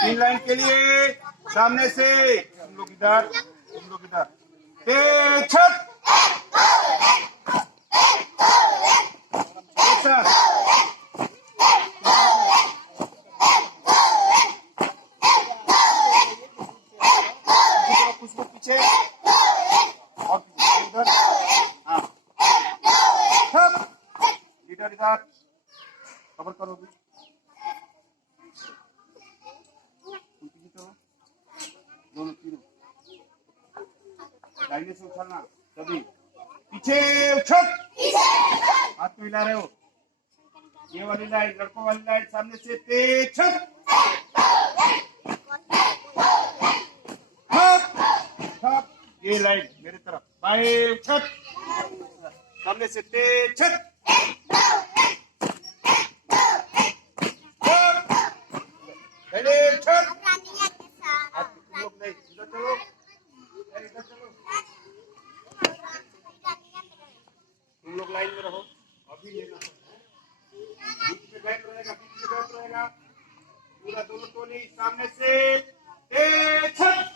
3 लाइन के लिए सामने से तुम लोग इधर छत खुशबू पीछे और इधर हाँ इधर खबर करोगी दोनों तीनों दाहिने से उछलना तभी पीछे उछल हाथ तो हिला रहे हो ये वाली लाइन लड़कों वाली लाइन सामने से तेज छत ये लाइन मेरे तरफ बाएं छत सामने से तेज छत पहले छत तुम लोग नहीं इधर चलो तुम लोग लाइन में रहो अभी लेना बीच में गैप रहेगा पूरा दोनों टोली सामने से छत